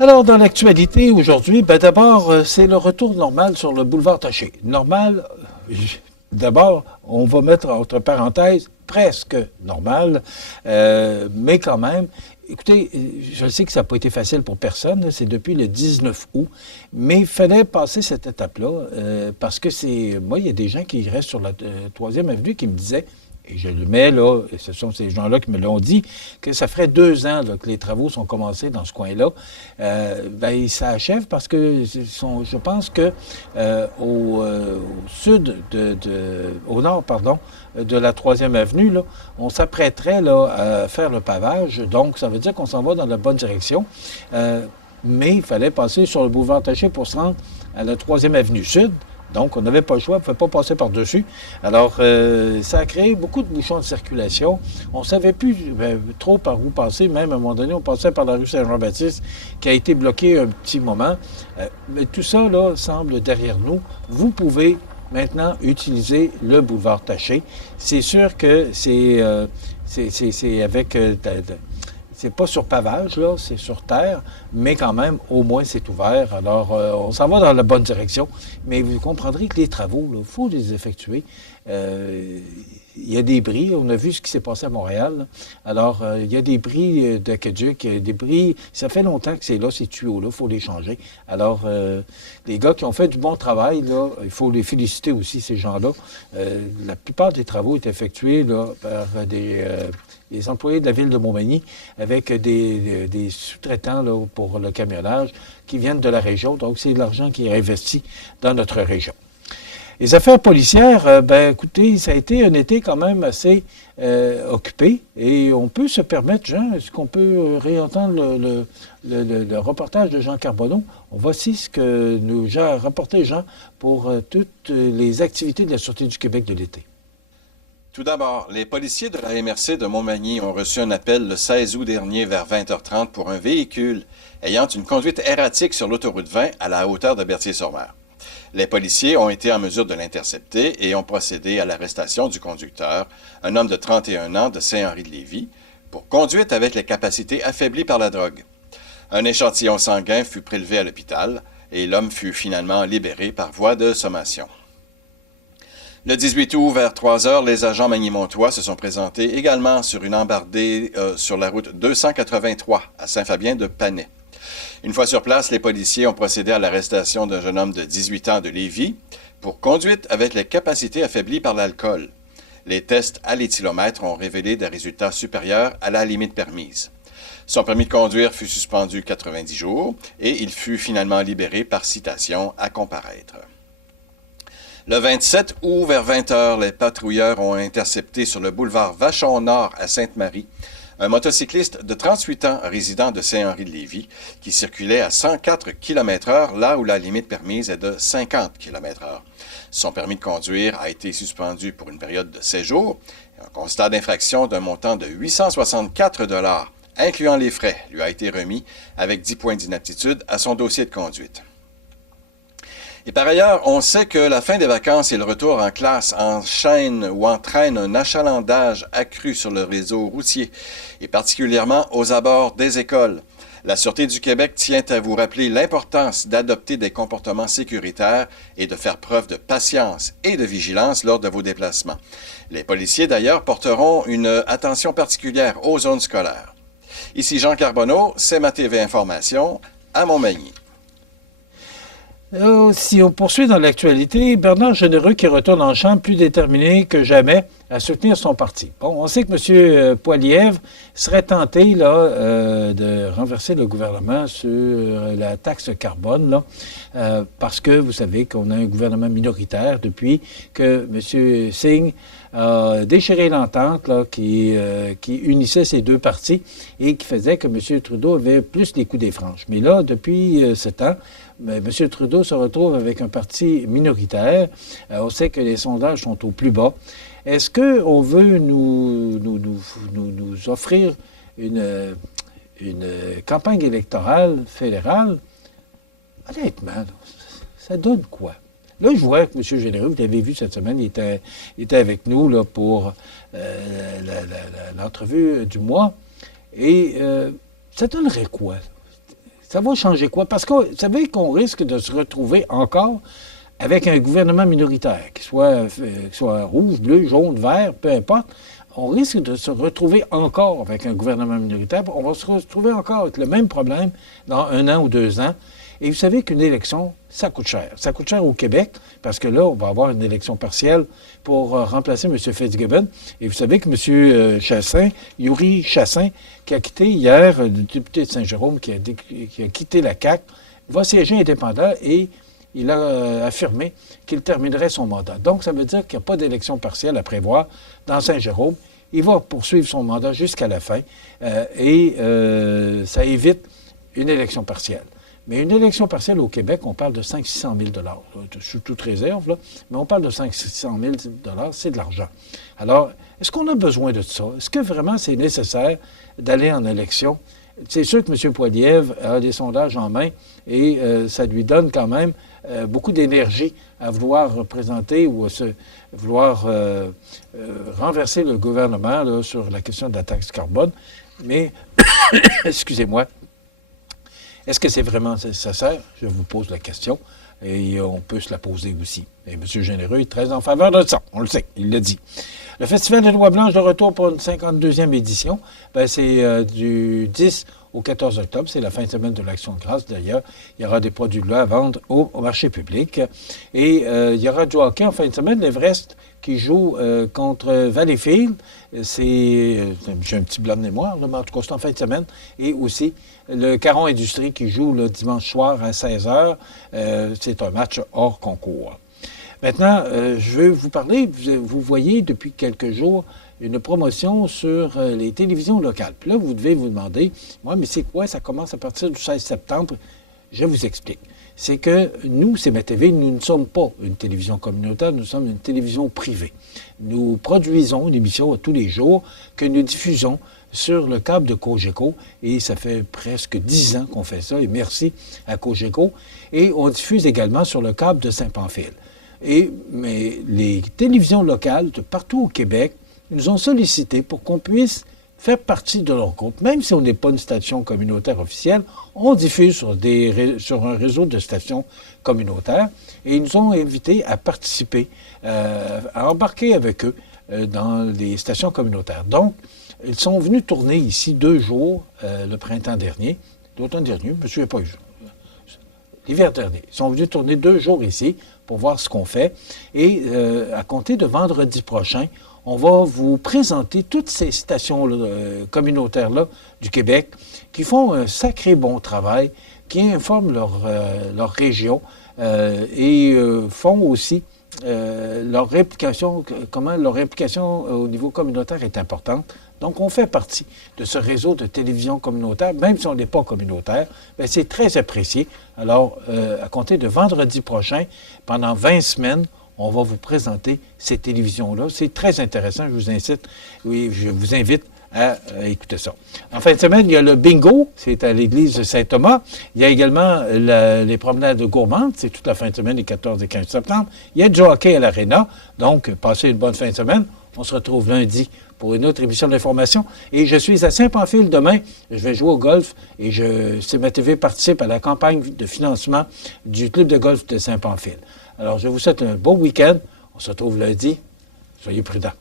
Alors, dans l'actualité aujourd'hui, d'abord, c'est le retour normal sur le boulevard Taché. Normal, d'abord, on va mettre entre parenthèses presque normal, mais quand même. Écoutez, je sais que ça n'a pas été facile pour personne, c'est depuis le 19 août, mais il fallait passer cette étape-là parce que moi, il y a des gens qui restent sur la 3e avenue qui me disaient, et je le mets là, et ce sont ces gens-là qui me l'ont dit, que ça ferait 2 ans là, que les travaux sont commencés dans ce coin-là. Ça achève parce que je pense que au sud au nord, pardon, de la 3e avenue, là, on s'apprêterait là, à faire le pavage. Donc, ça veut dire qu'on s'en va dans la bonne direction. Mais il fallait passer sur le boulevard Taché pour se rendre à la 3e avenue sud. Donc, on n'avait pas le choix, on ne pouvait pas passer par-dessus. Alors, ça a créé beaucoup de bouchons de circulation. On ne savait plus trop par où passer. Même à un moment donné, on passait par la rue Saint-Jean-Baptiste, qui a été bloquée un petit moment. Mais tout ça, là, semble derrière nous. Vous pouvez maintenant utiliser le boulevard Taché. C'est sûr que c'est avec... c'est pas sur pavage, là, c'est sur terre, mais quand même, au moins, c'est ouvert. Alors, on s'en va dans la bonne direction. Mais vous comprendrez que les travaux, il faut les effectuer. Il y a des bris. On a vu ce qui s'est passé à Montréal. Là. Alors, il y a des bris d'aqueduc, des bris... Ça fait longtemps que c'est là, ces tuyaux-là. Il faut les changer. Alors, les gars qui ont fait du bon travail, là, il faut les féliciter aussi, ces gens-là. La plupart des travaux étaient effectués là, par des employés de la ville de Montmagny avec des sous-traitants là, pour le camionnage qui viennent de la région. Donc, c'est de l'argent qui est investi dans notre région. Les affaires policières, écoutez, ça a été un été quand même assez occupé et on peut se permettre, Jean, est-ce qu'on peut réentendre le reportage de Jean Carbonneau? Voici ce que nous a rapporté Jean pour toutes les activités de la Sûreté du Québec de l'été. Tout d'abord, les policiers de la MRC de Montmagny ont reçu un appel le 16 août dernier vers 20h30 pour un véhicule ayant une conduite erratique sur l'autoroute 20 à la hauteur de Berthier-sur-Mer. Les policiers ont été en mesure de l'intercepter et ont procédé à l'arrestation du conducteur, un homme de 31 ans de Saint-Henri-de-Lévis, pour conduite avec les capacités affaiblies par la drogue. Un échantillon sanguin fut prélevé à l'hôpital et l'homme fut finalement libéré par voie de sommation. Le 18 août, vers 3 heures, les agents magny-montois se sont présentés également sur une embardée sur la route 283 à Saint-Fabien-de-Panay. Une fois sur place, les policiers ont procédé à l'arrestation d'un jeune homme de 18 ans de Lévis pour conduite avec les capacités affaiblies par l'alcool. Les tests à l'éthylomètre ont révélé des résultats supérieurs à la limite permise. Son permis de conduire fut suspendu 90 jours et il fut finalement libéré par citation à comparaître. Le 27 août, vers 20 heures, les patrouilleurs ont intercepté sur le boulevard Vachon-Nord à Sainte-Marie un motocycliste de 38 ans résident de Saint-Henri-de-Lévis qui circulait à 104 km/h là où la limite permise est de 50 km/h. Son permis de conduire a été suspendu pour une période de 16 jours. Un constat d'infraction d'un montant de 864 $, incluant les frais, lui a été remis avec 10 points d'inaptitude à son dossier de conduite. Et par ailleurs, on sait que la fin des vacances et le retour en classe enchaînent ou entraînent un achalandage accru sur le réseau routier, et particulièrement aux abords des écoles. La Sûreté du Québec tient à vous rappeler l'importance d'adopter des comportements sécuritaires et de faire preuve de patience et de vigilance lors de vos déplacements. Les policiers, d'ailleurs, porteront une attention particulière aux zones scolaires. Ici Jean Carbonneau, c'est ma TV Information à Montmagny. Si on poursuit dans l'actualité, Bernard Généreux qui retourne en chambre plus déterminé que jamais à soutenir son parti. Bon, on sait que M. Poilievre serait tenté là, de renverser le gouvernement sur la taxe carbone, là, parce que vous savez qu'on a un gouvernement minoritaire depuis que M. Singh a déchiré l'entente là, qui unissait ces deux partis et qui faisait que M. Trudeau avait plus les coups des franches. Mais là, depuis ce temps, M. Trudeau se retrouve avec un parti minoritaire. On sait que les sondages sont au plus bas. Est-ce qu'on veut nous offrir une campagne électorale fédérale? Honnêtement, là, ça donne quoi? Là, je vois que M. Généreux, vous l'avez vu cette semaine, il était avec nous là, pour l'entrevue du mois. Et ça donnerait quoi? Ça va changer quoi? Parce que vous savez qu'on risque de se retrouver encore avec un gouvernement minoritaire, qu'il soit rouge, bleu, jaune, vert, peu importe. On risque de se retrouver encore avec un gouvernement minoritaire. On va se retrouver encore avec le même problème dans 1 an ou 2 ans. Et vous savez qu'une élection, ça coûte cher. Ça coûte cher au Québec, parce que là, on va avoir une élection partielle pour remplacer M. Fitzgibbon. Et vous savez que M. Chassin, Yuri Chassin, qui a quitté hier, le député de Saint-Jérôme, qui a quitté la CAQ, va siéger indépendant et il a affirmé qu'il terminerait son mandat. Donc, ça veut dire qu'il n'y a pas d'élection partielle à prévoir dans Saint-Jérôme. Il va poursuivre son mandat jusqu'à la fin et ça évite une élection partielle. Mais une élection partielle au Québec, on parle de 500 000 $, sous toute réserve, là, mais on parle de 500 000 $, c'est de l'argent. Alors, est-ce qu'on a besoin de ça? Est-ce que vraiment c'est nécessaire d'aller en élection? C'est sûr que M. Poilievre a des sondages en main et ça lui donne quand même beaucoup d'énergie à vouloir représenter ou à vouloir renverser le gouvernement là, sur la question de la taxe carbone. Mais, excusez-moi, est-ce que c'est vraiment nécessaire? Je vous pose la question et on peut se la poser aussi. Et M. Généreux est très en faveur de ça, on le sait, il l'a dit. Le Festival de Noix Blanches de retour pour une 52e édition, c'est du 10 au 14 octobre, c'est la fin de semaine de l'Action de grâce d'ailleurs. Il y aura des produits de lait à vendre au marché public. Et il y aura du hockey en fin de semaine, l'Everest qui joue contre Valleyfield. J'ai un petit blanc de mémoire, là, mais en tout cas, c'est en fin de semaine. Et aussi le Caron Industrie qui joue le dimanche soir à 16h. C'est un match hors concours. Maintenant, je veux vous parler, vous voyez depuis quelques jours une promotion sur les télévisions locales. Puis là, vous devez vous demander, moi, mais c'est quoi? Ça commence à partir du 16 septembre. Je vous explique. C'est que nous, CMA-TV, nous ne sommes pas une télévision communautaire, nous sommes une télévision privée. Nous produisons une émission tous les jours que nous diffusons sur le câble de Cogeco, et ça fait presque 10 ans qu'on fait ça, et merci à Cogeco. Et on diffuse également sur le câble de Saint-Pamphile. Mais les télévisions locales de partout au Québec nous ont sollicité pour qu'on puisse faire partie de leur groupe. Même si on n'est pas une station communautaire officielle, on diffuse sur un réseau de stations communautaires et ils nous ont invités à participer, à embarquer avec eux dans les stations communautaires. Donc, ils sont venus tourner ici 2 jours le printemps dernier, l'automne dernier, je ne me souviens pas, l'hiver dernier. Ils sont venus tourner 2 jours ici pour voir ce qu'on fait. Et à compter de vendredi prochain, on va vous présenter toutes ces stations communautaires-là du Québec qui font un sacré bon travail, qui informent leur région et font aussi leur implication, comment leur implication au niveau communautaire est importante. Donc, on fait partie de ce réseau de télévision communautaire, même si on n'est pas communautaire, bien, c'est très apprécié. Alors, à compter de vendredi prochain, pendant 20 semaines, on va vous présenter ces télévisions-là. C'est très intéressant, je vous invite à écouter ça. En fin de semaine, il y a le bingo, c'est à l'église de Saint-Thomas. Il y a également les promenades gourmandes, c'est toute la fin de semaine, les 14 et 15 septembre. Il y a du hockey à l'Arena, donc passez une bonne fin de semaine. On se retrouve lundi pour une autre émission d'information. Et je suis à Saint-Pamphile demain. Je vais jouer au golf et CMA-TV participe à la campagne de financement du club de golf de Saint-Pamphile. Alors, je vous souhaite un beau week-end. On se retrouve lundi. Soyez prudents.